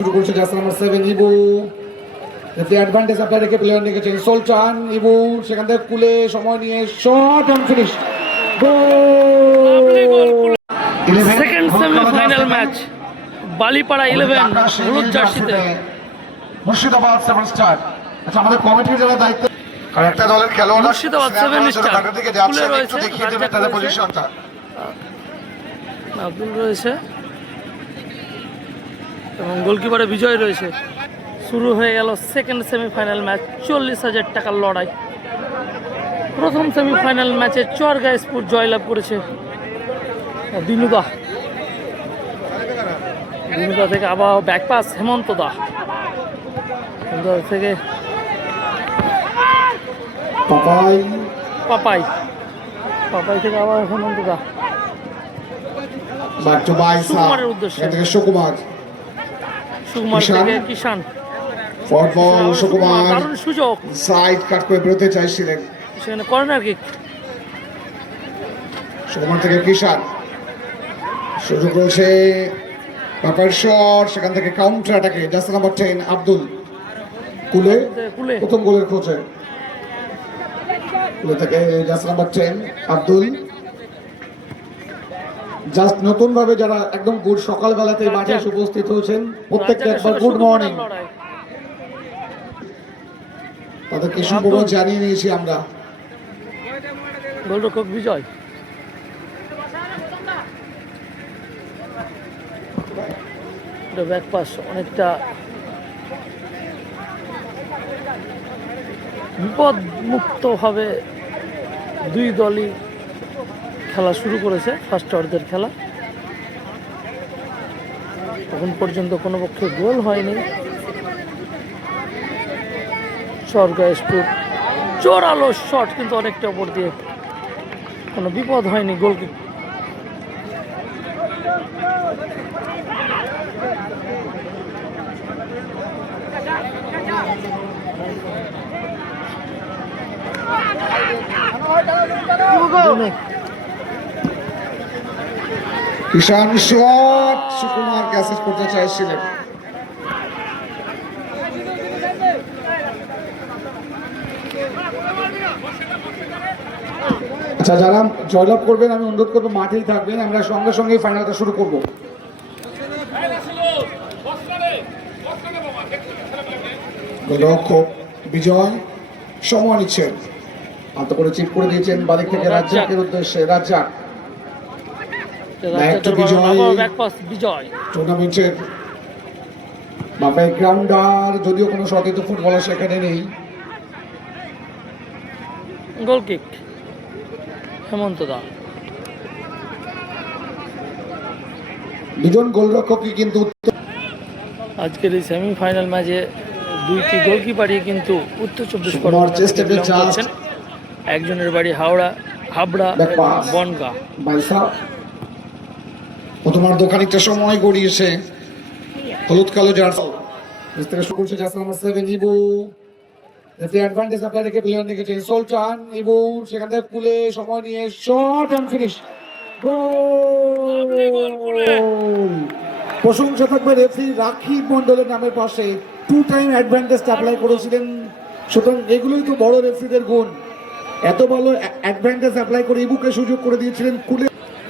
শুরু করছে jersey number 7 Ibu. এতে অ্যাডভান্টেজ আপনারা রেখে প্লেয়ার রেখেছেন সুলতান। ইবু সেখান থেকে কুলে সময় নিয়ে shot on finish. Second semifinal match Balipara 11 হলুদ জার্সিতে মুর্শিদাবাদ 7 স্টার। আচ্ছা, আমাদের কমিটির যারা দায়িত্ব আর একটা দলের খেলোয়াড় মুর্শিদাবাদ 7 স্টার কাটা থেকে যাচ্ছে, খুলে একটু রয়েছে, দেখিয়ে দেবেন তাদের পজিশনটা। আব্দুল রয়েছে এবং গোলকিপারে বিজয় রয়েছে। শুরু হয়ে গেল সেকেন্ড সেমিফাইনাল ম্যাচ, 40,000 টাকার লড়াই। প্রথম সেমিফাইনাল ম্যাচে চরগাইসপুর জয়লাভ করেছে দিনুদা থেকে আবার ব্যাকপাস হেমন্ত দা থেকে পাপাই থেকে আবার হেমন্ত দা সুকুমারের উদ্দেশ্যে সুকুমার থেকে কিষান। দারুণ সুযোগ, সাইড কাট করে বেরোতে চাইছিলেন, সেখানে কর্নার কিক। সুকুমার থেকে কিষান, সুযোগ রয়েছে পাপার শট, সেখান থেকে কাউন্টার অ্যাটাকে জার্সি নাম্বার 10 আব্দুল কুলে প্রথম গোলের খোঁজে। কুলে থেকে জার্সি নাম্বার 10 আব্দুল। জাস্ট নতুন ভাবে যারা একদম গুড সকালবেলাতে মাঠে উপস্থিত হয়েছেন প্রত্যেককে একবার গুড মর্নিং, তাদেরকে সুখবর জানিয়ে নিয়েছি আমরা। গোলরক্ষক বিজয়, ব্যাকপাস অনেকটা বিপদ মুক্ত ভাবে দুই দলই খেলা শুরু করেছে। ফার্স্ট অর্ধের খেলা এখন পর্যন্ত কোনো পক্ষে গোল হয়নি। চরগাইসপুর জোরালো শট, কিন্তু অনেকটা ওপর দিয়ে, কোনো বিপদ হয়নি। গোলকি কিষান শট, সুকুমার ক্যাসেজ করতে চাইছিলেন। আচ্ছা, যারা জয়লাভ করবেন আমি অনুরোধ করবো মাঠেই থাকবেন, আমরা সঙ্গে সঙ্গে ফাইনালটা শুরু করবো। গোলরক্ষক বিজয় সময় নিচ্ছেন, হাতে করে চিপ করে দিয়েছেন বাদিক থেকে রাজ্জাকের উদ্দেশ্যে। রাজ্জাক টুর্নামেন্টের ব্যাকগ্রাউন্ডার, যদিও কোনো সতীর্থ ফুটবলার সেখানে নেই। গোল কিক হেমন্ত দা। দুজন গোলরক্ষকই কিন্তু আজকের এই সেমিফাইনাল ম্যাচে দুইটি গোলকিপারই কিন্তু উত্তর 24 পরগনা থেকে বিলং করছেন। একজনের বাড়ি হাবড়া বনগা। তোমার দোকানিকটা সময় গড়িয়েছে হলুদ কালো জার্সি থেকে শুরু করছে জার্সি নাম্বার 7 ইবু। এতে অ্যাডভান্টেজ আপনারা রেখে প্লেয়ার রেখেছেন সুলতান। ইবু সেখান থেকে কুলে সময় নিয়ে শট অন ফিনিশ। প্রশংসা থাকবে রেফারি রাখিব মন্ডলের নামের পাশে, 2 টাইম অ্যাডভান্টেজ অ্যাপ্লাই করেছিলেন। সুতরাং এগুলোই তো বড় রেফারিদের গুণ, এত ভালো অ্যাডভান্টেজ অ্যাপ্লাই করে ইবুকে সুযোগ করে দিয়েছিলেন কুলে।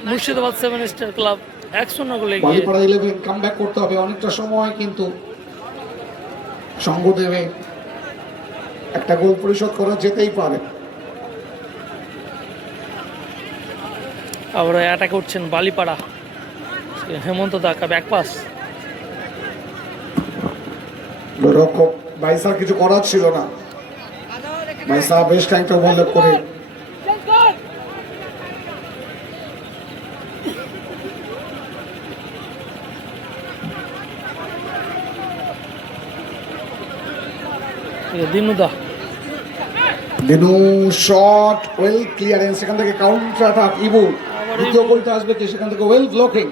মুর্শিদাবাদ 7 স্টার ক্লাব 1-0 গোলে এগিয়ে। বালিপাড়া 11 কামব্যাক করতে হবে, অনেকটা সময় কিন্তু সঙ্গ দেবে, একটা গোল পরিশোধ করা যেতেই পারে। আবার অ্যাটাক করছেন বালিপাড়া, হেমন্ত দাকা ব্যাকপাস। গোলরক্ষক বাইসা কিছু করার ছিল না, বাইসা বেশ টাইমটা ওভারল্যাপ করে দিনু শট ওয়েল ক্লিয়ারেন্স, সেখান থেকে কাউন্টার অ্যাটাক ইবু। দ্বিতীয় গোলটা আসবে কি সেখান থেকে well blocking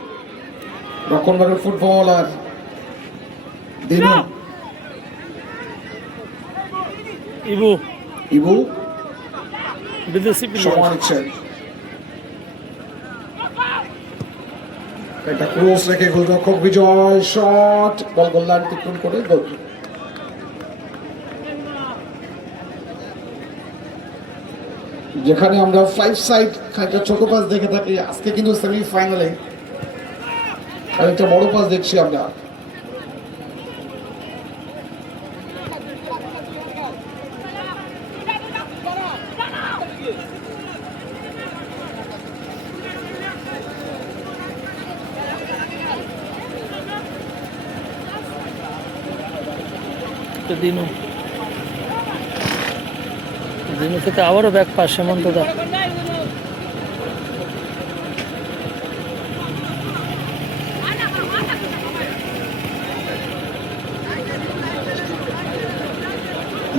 রক্ষণভাগের footballer Dinu. Ibu বিদেশি সময় নিচ্ছেন, একটা ক্রস রেখে গোলরক্ষক বিজয় শট বল গোললাইন অতিক্রম করে গোল। যেখানে আমরা 5 সাইড খানিকটা ছোট পাস দেখে থাকি, আজকে কিন্তু সেমিফাইনালে খানিকটা বড় পাস দেখছি আমরা। দিনু দিনু থেকে আবারও ব্যাক পাস হেমন্ত দা।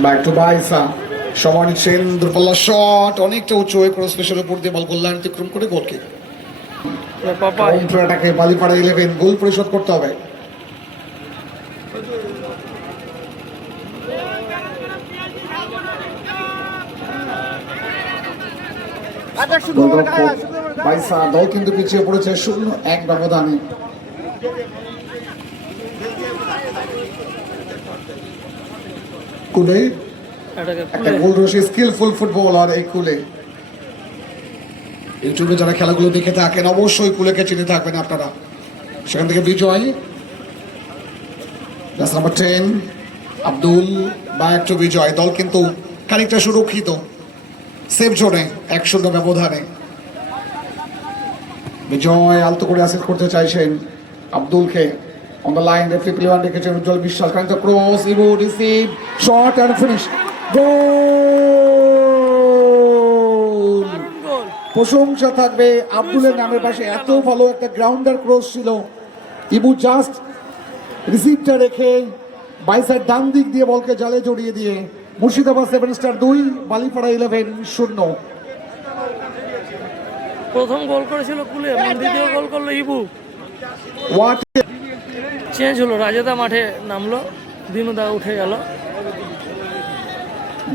ব্যাক টু বাইসা, সময় নিচ্ছেন দূরপাল্লা শট অনেকটা উঁচু হয়ে ক্রস পেশার উপর দিয়ে বল গোললাইন অতিক্রম করে গোল কিক। কাউন্টার অ্যাটাকে বালিপাড়া 11 গোল পরিশোধ করতে হবে। বাইসা দল কিন্তু পিছিয়ে পড়েছে 0-1 ব্যবধানে। কুলে একটা গোল রশি স্কিলফুল ফুটবলার এই কুলে। ইউটিউবে যারা খেলাগুলো দেখে থাকেন অবশ্যই কুলেকে চিনে থাকবেন আপনারা। সেখান থেকে বিজয়, নাম্বার 10 আব্দুল, ব্যাক টু বিজয়। দল কিন্তু খানিকটা সুরক্ষিত সেফ জোনে 1-0 ব্যবধানে। বিজয় আলতো করে অ্যাসিস্ট করতে চাইছেন আব্দুলকে। On the line referee player রেখেছেন উজ্জ্বল বিশ্বাস। খানিকটা cross, Ivo receive, shot and finish goal. প্রশংসা থাকবে আব্দুলের নামের পাশে, এত ভালো একটা গ্রাউন্ডার ক্রস ছিল। ইবু জাস্ট রিসিভটা রেখে বাইসার ডান দিক দিয়ে বলকে জালে জড়িয়ে দিয়ে মুর্শিদাবাদ 7 স্টার 2 বালিপাড়া 11 0। প্রথম গোল করেছিল কুলে, দ্বিতীয় গোল করলো ইবু। হোয়াট চেঞ্জ হলো, রাজেদা মাঠে নামলো, দিনুদা উঠে গেল।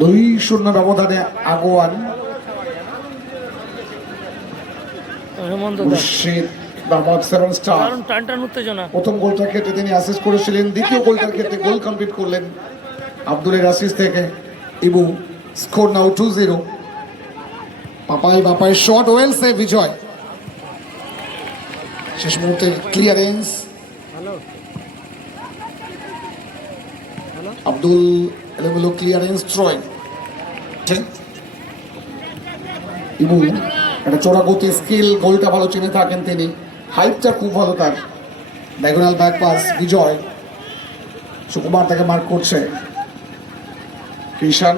2-0 ব্যবধানে আগুয়ান হেমন্ত দা। মুর্শিদাবাদ 7 স্টার। কারণ টান টান উত্তেজনা। প্রথম গোলটার ক্ষেত্রে তিনি অ্যাসিস্ট করেছিলেন, দ্বিতীয় গোলটার ক্ষেত্রে গোল কমপ্লিট করলেন আব্দুলের অ্যাসিস্ট থেকে। ইবু স্কোর নাও 2-0। বাপাই শট ওয়েল সেভ বিজয়। শেষ মুহূর্তের ক্লিয়ারেন্স আব্দুল এলোমেলো ক্লিয়ারেন্স থ্রোইং। ইবু একটা চোরা গতি স্কিল, গোলটা ভালো চিনে থাকেন তিনি, হাইটটা খুব ভালো তার। ডায়াগোনাল ব্যাক পাস বিজয়, সুকুমার তাকে মার্ক করছে। কৃষাণ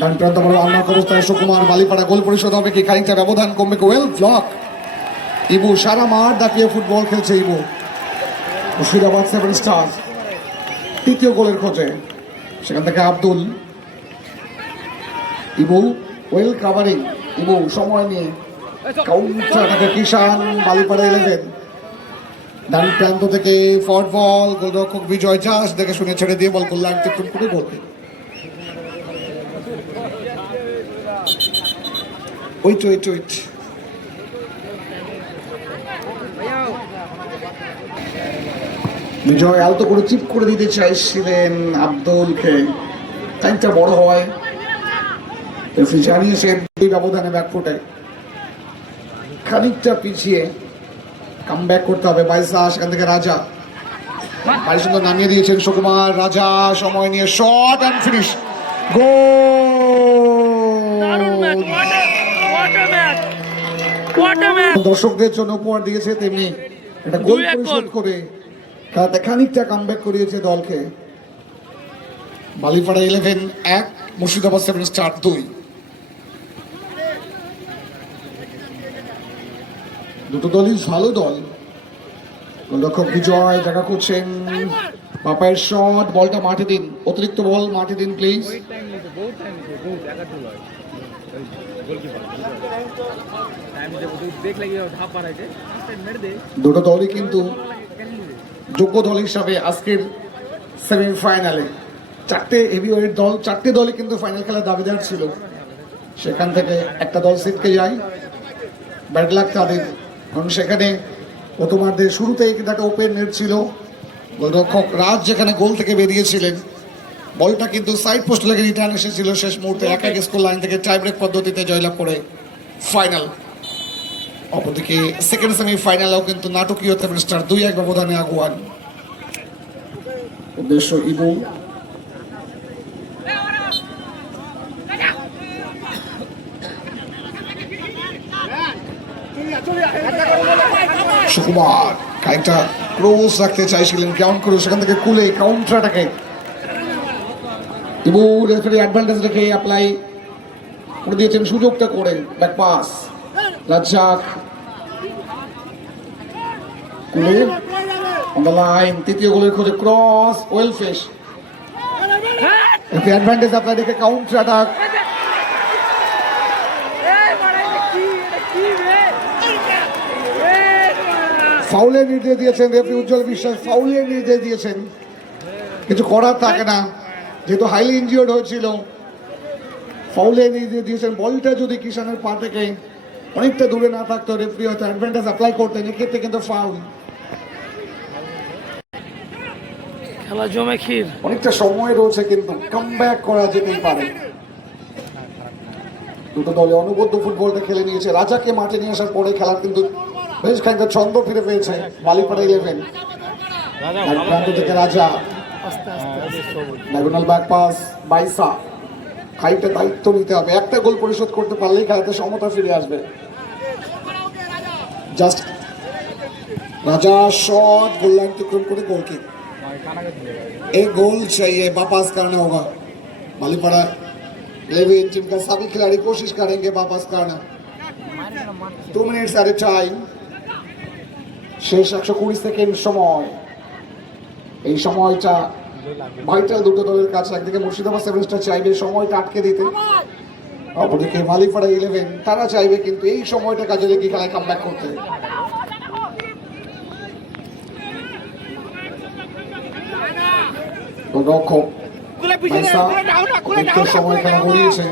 ডান প্রান্ত বড় আন্নাক অবস্থায় সুকুমার, বালিপাড়া গোল পরিশোধ হবে কি? খানিকটা ব্যবধান কমবে। Well block. ইবু সারা মাঠ দাপিয়ে ফুটবল খেলছে ইবু। মুর্শিদাবাদ 7 স্টার তৃতীয় গোলের খোঁজে। সেখান থেকে আব্দুল, ইবু ওয়েল কাভারিং। ইবু সময় নিয়ে কাউন্টার থেকে কৃষাণ, বালিপাড়া 11 ডান প্রান্ত থেকে ফরওয়ার্ড বল, গোলরক্ষক বিজয় জাস্ট দেখে শুনে ছেড়ে দিয়ে বল গোললাইন অতিক্রম করে গোল। ওয়েট বিজয় আলতো করে চিপ করে দিতে চাইছিলেন আব্দুলকে, টাইমটা বড় হয় জানিয়েছে ব্যবধানে ব্যাকফুটে খানিকটা পিছিয়ে কাম ব্যাক করতে হবে। বাইসা, সেখান থেকে রাজা ভারী সুন্দর নামিয়ে দিয়েছেন সুকুমার। রাজা সময় নিয়ে শট এন্ড ফিনিশ গোল। দর্শকদের জন্য উপহার দিয়েছে, তেমনি একটা গোল পরিশোধ করে খেলাতে খানিকটা কামব্যাক করিয়েছে দলকে। বালিপাড়া 11 1, মুর্শিদাবাদ 7 স্টার 2। দুটো দলই ভালো দল। গোলরক্ষক বিজয় জায়গা করছেন, বাপায়ের শট, বলটা মাঠে দিন, অতিরিক্ত বল মাঠে দিন প্লিজ। দুটো দলই কিন্তু যোগ্য দল হিসাবে আজকের সেমিফাইনালে 4টে হেভিওয়েট দল, 4টে দলই কিন্তু ফাইনাল খেলার দাবিদার ছিল। সেখান থেকে একটা দল সিটকে যায়, ব্যাড লাক তাদের। কারণ সেখানে প্রথমার্ধের শুরুতেই কিন্তু একটা ওপেন নেট ছিল, গোলরক্ষক রাজ যেখানে গোল থেকে বেরিয়েছিলেন, বলটা কিন্তু সাইড পোস্ট লেগে রিটার্ন এসেছিল শেষ মুহূর্তে এক এক স্কোর লাইন থেকে টাই ব্রেক পদ্ধতিতে জয়লাভ করে ফাইনাল। অপরদিকে সেকেন্ড সেমিফাইনালেও কিন্তু নাটকীয় স্টার 2-1 ব্যবধানে আগুয়ান। উদ্দেশ্য ইবু, সুকুমার খানিকটা ক্রোজ রাখতে চাইছিলেন গ্রাউন্ড করে, সেখান থেকে কুলে কাউন্টার অ্যাটাকে ইবু রেফারি অ্যাডভান্টেজ রেখে অ্যাপ্লাই করে দিয়েছেন সুযোগটা করে। ব্যাক পাস রাজ্জাক কুলে অন দ্য লাইন, তৃতীয় গোলের খোঁজে ক্রস, ওয়েল ফিশ, এতে অ্যাডভান্টেজ অ্যাপ্লাই রেখে কাউন্টার অ্যাটাক। ফাউলের নির্দেশ দিয়েছেন রেফারি উজ্জ্বল বিশ্বাস, ফাউলের নির্দেশ দিয়েছেন, কিছু করার থাকে না যেহেতু হাইলি ইনজিওর্ড হয়েছিল। ফাউলের নির্দেশ দিয়েছেন, বলটা যদি কিষানের পা থেকে অনেকটা দূরে না থাকতো রেফারি হয়তো অ্যাডভান্টেজ অ্যাপ্লাই করতেন, এক্ষেত্রে কিন্তু ফাউল। খেলা জমে ক্ষীর, অনেকটা সময় রয়েছে কিন্তু কামব্যাক করা যেতেই পারে। দুটো দলে অনবদ্য ফুটবলটা খেলে নিয়েছে, রাজাকে মাঠে নিয়ে আসার পরে খেলার কিন্তু বেশ খানিকটা ছন্দ ফিরে পেয়েছে বালিপাড়া 11। প্রান্ত থেকে রাজা, ডায়াগোনাল ব্যাক পাস বাইসা, খাইটা দায়িত্ব নিতে হবে, একটা গোল পরিশোধ করতে পারলেই খেলাতে সমতা ফিরে আসবে। জাস্ট রাজা শট, গোল লাইন অতিক্রম করে গোল কিক, एक गोल चाहिए वापस करना होगा। बालीपाड़ा 11 टीम का सभी खिलाड़ी कोशिश करेंगे वापस करना। 2 मिनट्स एट ए टाइम, শেষ 120 সেকেন্ড সময়। এই সময়টা ভাইটাল দুটো দলের কাছে, একদিকে মুর্শিদাবাদ 7 স্টার চাইবে সময়টা আটকে দিতে, অপরদিকে বালিপাড়া 11 তারা চাইবে কিন্তু এই সময়টা কাজে লেগে খেলায় কামব্যাক করতে। রক্ষক সময় খেলা গড়িয়েছে,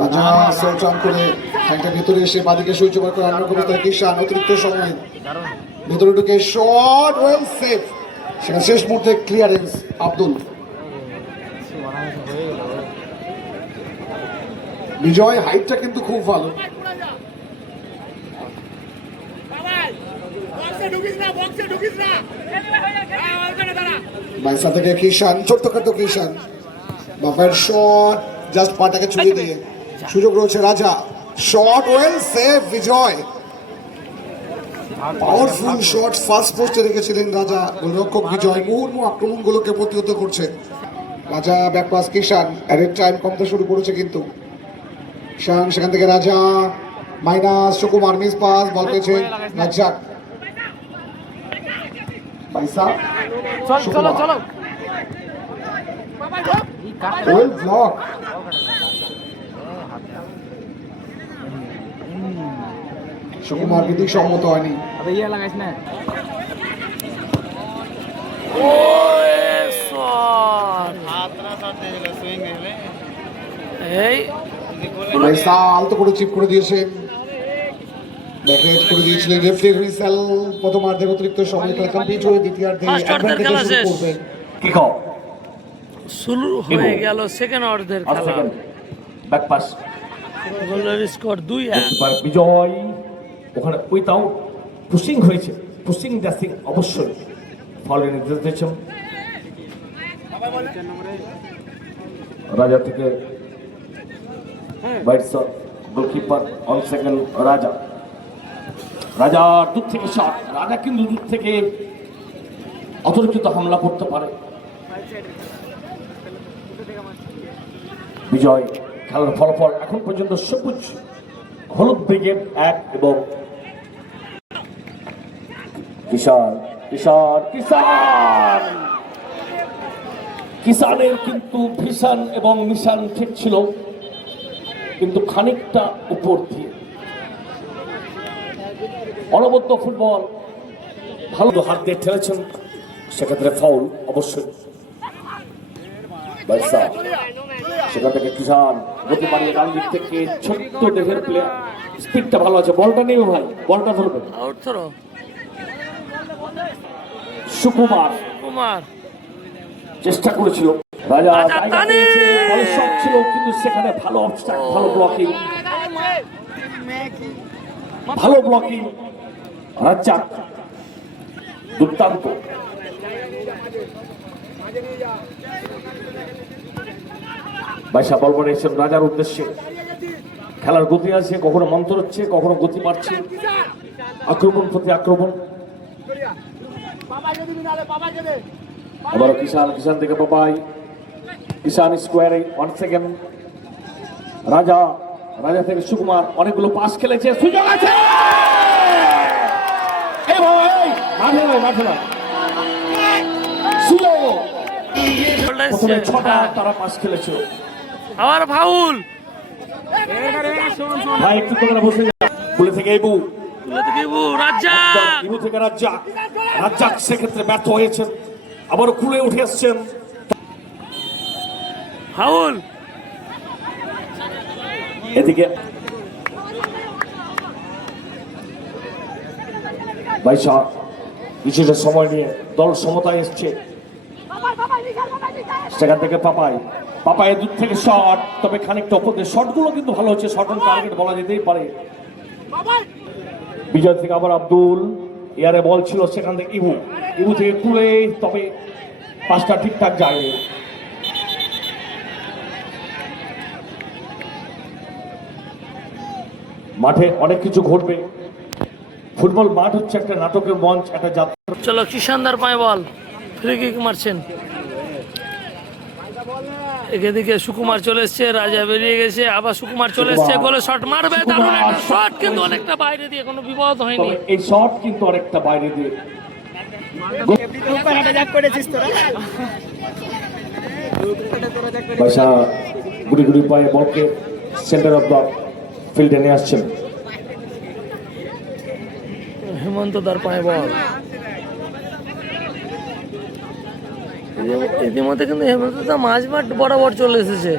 রাজা সেলচান করে একটা ভেতরে এসে বাদিকে সহ্য করে রান্না করতে কিষান, অতিরিক্ত সময় ভেতরে ঢুকে শট, ওয়েল সেভ, সেখানে শেষ মুহূর্তে ক্লিয়ারেন্স আব্দুল। বিজয় হাইটটা কিন্তু খুব ভালো, বাইসা থেকে কিষান, ছোট্টখাটো কিষান, বাবার শট জাস্ট পাটাকে ছুঁয়ে দিয়ে সুযোগ রয়েছে রাজা, শট ওয়েল সেভ বিজয়, পাওয়ারফুল শট ফার্স্ট পোস্টে রেখেছিলেন রাজা। গোলরক্ষক বিজয় মুহুর্মুহু আক্রমণগুলোকে প্রতিহত করছে। রাজা ব্যাক পাস কিষান, অ্যাডেড টাইম কমতে শুরু করেছে কিন্তু কিষান, সেখান থেকে রাজা মাইনাস, সুকুমার মিস পাস, বল পেয়েছে রাজ্জাক, বাইসা চলো চলো, ওয়েল ব্লক, সুকুমার বিধি সম্মত হয়নি। বাইসা আলতো করে চিপ করে দিয়েছেন, ব্যাকহেড করে দিয়েছিলেন রেফারি হুইসেল। প্রথমার্ধের অতিরিক্ত সময় খেলা কমপ্লিট হয়ে দ্বিতীয়ার্ধে অ্যাডভান্টেজ শুরু করবে। কিক অফ শুরু হয়ে গেল সেকেন্ড অর্ধের খেলা। ব্যাক পাস, গোলের স্কোর 2-1। বিজয় ওখানে উইথাউট পুশিং হয়েছে, পুশিং ড্যাসিং অবশ্যই ফলের নির্দেশ দিয়েছেন রাজা থেকে বাইটস, গোলকিপার অন সেকেন্ড রাজা, রাজা দূর থেকে শট, রাজা কিন্তু দূর থেকে অতর্কিত হামলা করতে পারে। বিজয় খেলার ফলাফল এখন পর্যন্ত সবুজ হলুদ ব্রিগেড 1 এবং কিষান কিষান কিষান কিষানের কিন্তু ভিশন এবং মিশন ঠিক ছিল, কিন্তু খানিকটা উপর দিয়ে অনবদ্য ফুটবল ভালো হাত দিয়ে ঠেলেছেন, সেক্ষেত্রে ফাউল অবশ্যই। সেখান থেকে কিষান গতি বাড়িয়ে ডান দিক থেকে ছোট্ট ডেভের প্লেয়ার, স্পিডটা ভালো আছে, বলটা নেই ভাই, বলটা ধরবে আউট থ্রো সুকুমার কুমার চেষ্টা করেছিল, রাজা রাজা জায়গা তানিম! পেয়েছে, বলের শট ছিল কিন্তু সেখানে ভালো অবস্ট্রাক্ট, ভালো ব্লকিং রাজ্জাক দুর্দান্ত। বাইশা বল বানিয়েছেন রাজার উদ্দেশ্যে, খেলার গতি আছে, কখনো মন্থর হচ্ছে, কখনো গতি বাড়ছে, আক্রমণ প্রতি আক্রমণ। আবারও কিষান, কিষান থেকে পাপাই, কিষান স্কোয়ারে 1 সেকেন্ড, রাজা, রাজা থেকে সুকুমার, অনেকগুলো পাস খেলেছে, সুযোগ আছে, এই ভাই মাঠে নয়, মাঠে নয়, সুযোগ, প্রথমে 6টা তারা পাস খেলেছে। আবার ফাউল, ভাই একটু তোমরা বসে যাও, বলে থেকে এবু, রাজ্জাক ইবু থেকে রাজ্জাক, রাজ্জাক সেক্ষেত্রে ব্যর্থ হয়েছেন, আবারও খুলে উঠে আসছেন, ফাউল, এদিকে বাইশা কিছুটা সময় নিয়ে দল সমতায় এসছে, সেখান থেকে পাপাই, পাপাই দূর থেকে শট, তবে খানিকটা ওপর দিয়ে শটগুলো কিন্তু ভালো হচ্ছে, শট অন টার্গেট বলা যেতেই পারে। বিজয় থেকে আবার আব্দুল, এয়ারে বল ছিল, সেখান থেকে ইবু, ইবু থেকে তুলে, তবে পাঁচটা ঠিকঠাক যায়নি। মাঠে অনেক কিছু ঘটবে, ফুটবল মাঠ হচ্ছে একটা নাটকের মঞ্চ, একটা যাত্রা। চলো কিষানদার পায়ে বল, ফ্রি কিক মারছেন, এদিকে সুকুমার চলে এসছে, রাজা বেরিয়ে গেছে, আবার সুকুমার চলে এসছে, গোলে শট মারবে, দারুণ একটা শট, কিন্তু অনেকটা বাইরে দিয়ে, কোনো বিপদ হয়নি। তবে এই শট কিন্তু অনেকটা বাইরে দিয়ে, বাসা গুড়ি গুড়ি পায়ে বলকে সেন্টার অফ দ্য ফিল্ডে নিয়ে আসছেন। হেমন্ত দার পায়ে বল, ইতিমধ্যে কিন্তু হেমন্ত দা মাঝ মাঠ বরাবর চলে এসেছে,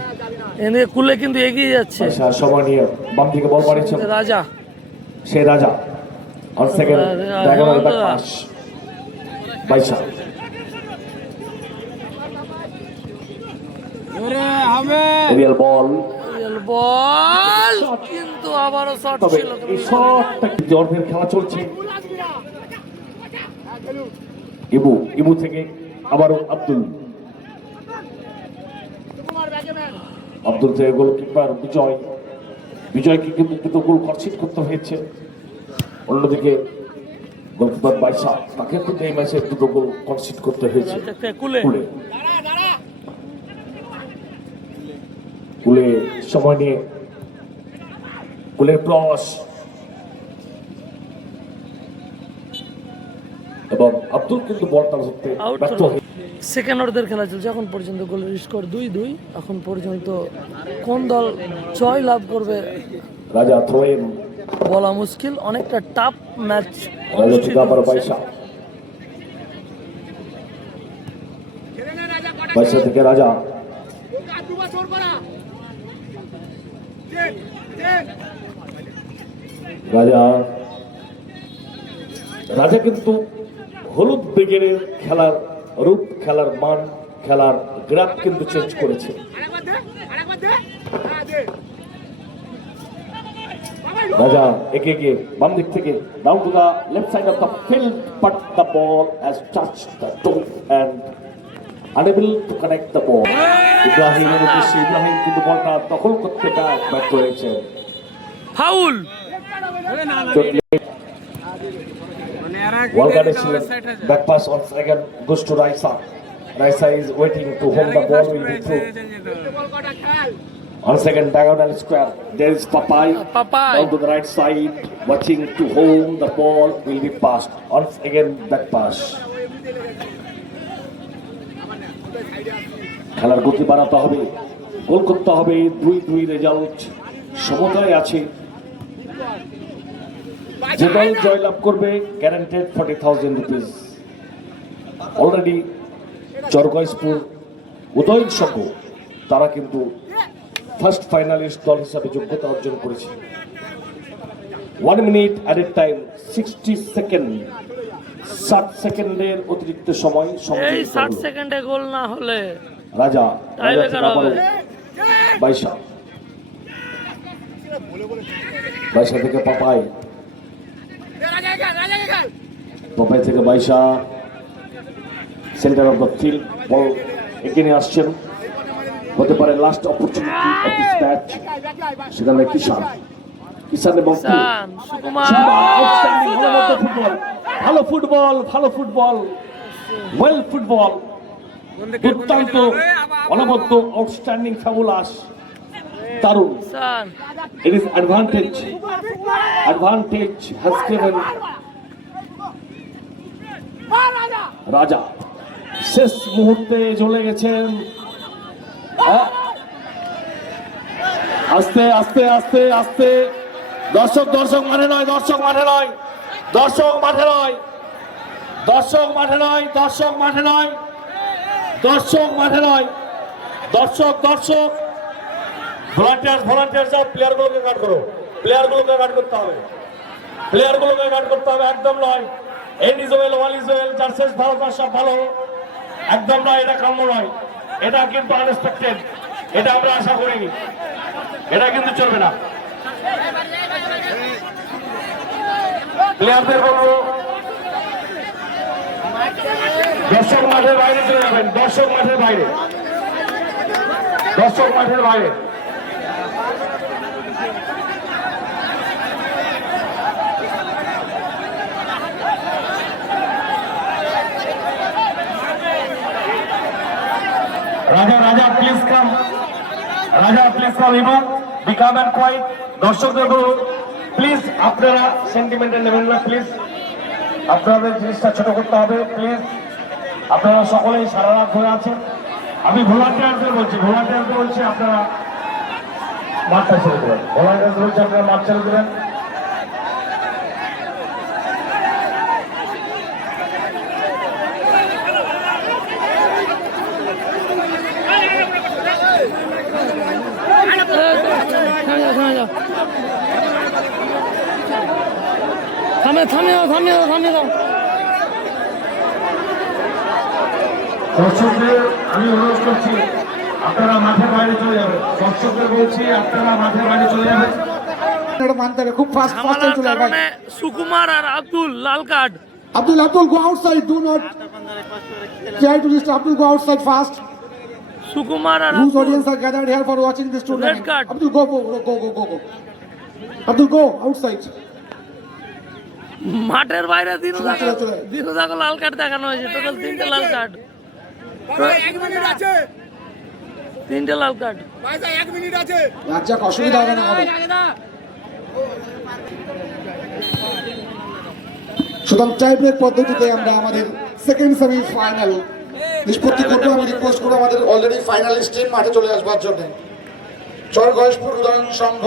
এদিকে কুলে কিন্তু এগিয়ে যাচ্ছে, বাসা সময় নিয়ে বাম দিকে বল বাড়িয়েছেন, রাজা, সে রাজা আর সেকেন্ড ডায়াগোনাল ব্যাক পাস, বাইশা এরিয়াল বল, বল কিন্তু আবারও শট তবে ছিল, এই শটটা জর্ভের খেলা চলছে, ইবু, ইবু থেকে আবারও আব্দুল, আব্দুল থেকে গোলকিপার বিজয়, বিজয়কে কিন্তু দুটো গোল কনসিড করতে হয়েছে, অন্যদিকে গোলকিপার বাইশা, তাকে কিন্তু এই ম্যাচে দুটো গোল কনসিড করতে হয়েছে। কুলে কুলে কুলে সময় নিয়ে কুলের ক্রস, এবং আব্দুল কিন্তু বলটা ধরতে ব্যর্থ হয়ে, সেকেন্ড অর্ধের খেলা চলছে, এখন পর্যন্ত গোলের স্কোর 2-2, এখন পর্যন্ত কোন দল জয় লাভ করবে রাজা থ্রোয়েন, বলা মুশকিল, অনেকটা টাফ ম্যাচ রাজা থেকে আবার বাইশা, বাইশা থেকে রাজা, রাজা, রাজা কিন্তু হলুদ ব্রিগেডের খেলার রূপ, খেলার মান, খেলার গ্রাফ কিন্তু চেঞ্জ করেছে। রাজা একে একে বাম দিক থেকে down to the left side of the field, but the ball has touched the toe and unable to connect the ball. ইব্রাহিমের উদ্দেশ্যে, ইব্রাহিম কিন্তু বলটা দখল করতে ব্যর্থ হয়েছে, ফাউল, ওয়ালগার্ডে ছিলেন, back pass on second goes to Raisa, Raisa is waiting to hold the ball, will be through. On second diagonal square, there is Papai, Papai. down to the right side, watching to hold the ball, will be passed. Once again, back pass. খেলার গতি বাড়াতে হবে, গোল করতে হবে, 2-2 result, সমতায় আছে, যে দল জয়লাভ করবে গ্যারান্টেড 40,000 রুপিস। অলরেডি চরগাইসপুর উদয়ন সংঘ তারা কিন্তু ফার্স্ট ফাইনালিস্ট দল হিসাবে যোগ্যতা অর্জন করেছে। 1 minute at a time 60 second, 60 সেকেন্ডের অতিরিক্ত সময় এই সংযোজিত 60 হলো। সেকেন্ডে গোল না হলে রাজা টাই রাজা ব্রেকার থেকে হবে। আবারও বাইশা, বাইশা থেকে পাপাই, পাপাই থেকে বাইশা, সেন্টার অফ দ্য ফিল্ড, বল এগিয়ে নিয়ে আসছেন, হতে পারে last opportunity of this match. সেখানে কিষান, কিষান এবং সান সুকুমার আউটস্ট্যান্ডিং ফুটবল, ভালো ফুটবল, ভালো ফুটবল, ওয়েল ফুটবল, দুর্দান্ত, অনবদ্য, আউটস্ট্যান্ডিং, ফ্যাবুলাস, দারুণ। সান It is advantage has given রাজা। শেষ মুহূর্তে চলে গেছেন। হ্যাঁ? আস্তে আস্তে আস্তে আস্তে, দর্শক দর্শক মাঠে নয়, দর্শক মাঠে নয়, দর্শক মাঠে নয়, দর্শক মাঠে নয়, দর্শক মাঠে নয়, দর্শক মাঠে নয়, দর্শক দর্শক ভলান্টিয়ার সব প্লেয়ারগুলোকে গার্ড করো, প্লেয়ারগুলোকে গার্ড করতে হবে, প্লেয়ারগুলোকে গার্ড করতে হবে, একদম নয়। End is well, wall is well, যার শেষ ভালো তার সব ভালো, একদম নয়, এটা কাম্য নয়, এটা কিন্তু আনএক্সপেক্টেড, এটা আমরা আশা করিনি, এটা কিন্তু চলবে না। প্লেয়ারদের বলবো দর্শক মাঠের বাইরে চলে যাবেন, দর্শক মাঠের বাইরে, দর্শক মাঠের বাইরে। রাজা প্লিজ কাম, রাজা প্লিজ কাম, এবং বিকাম এন্ড কোয়াইট। দর্শকদের বলুন প্লিজ আপনারা সেন্টিমেন্টাল নেবেন না, প্লিজ আপনাদের জিনিসটা ছোট করতে হবে, প্লিজ। আপনারা সকলেই সারা রাত ধরে আছেন। আমি ভলান্টিয়ারদের বলছি আপনারা মাঠটা ছেড়ে দেবেন, ভলান্টিয়ারদের বলছি আপনারা মাঠ ছেড়ে দেবেন। থামিয়ে দাও। দর্শকদের আমি অনুরোধ করছি আপনারা মাঠের বাইরে চলে যাবেন, দর্শকদের বলছি আপনারা মাঠের বাইরে চলে যাবেন। এটা মানতে হবে, খুব ফাস্ট ঝামেলার চলে যাবে। কারণে সুকুমার আর আব্দুল লাল card. Abdul go outside, do not try to reach. Abdul go outside fast. Sukumar আর Whose Abdul audience are gathered here for watching this tournament? Red card. Abdul go. Abdul go outside. মাঠের বাইরে চলে। দিনুদাকে লাল কার্ড দেখানো হয়েছে, টোটাল 3টে লাল card, 3টে লাল card. Razzak অসুবিধা হবে না হবে। সুতরাং টাই ব্রেক পদ্ধতিতে আমরা আমাদের সেকেন্ড সেমি ফাইনাল নিষ্পত্তি করবো। আমি রিকোয়েস্ট করবো আমাদের অলরেডি ফাইনালিস্ট টিম মাঠে চলে আসবার জন্য। চরগয়েশপুর উদয়ন সংঘ,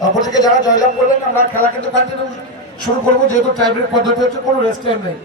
তারপর থেকে যারা জয়লাভ করবেন আমরা খেলা কিন্তু কন্টিনিউ শুরু করবো, যেহেতু টাই ব্রেক পদ্ধতি হচ্ছে, কোনো রেস্ট টাইম নেই।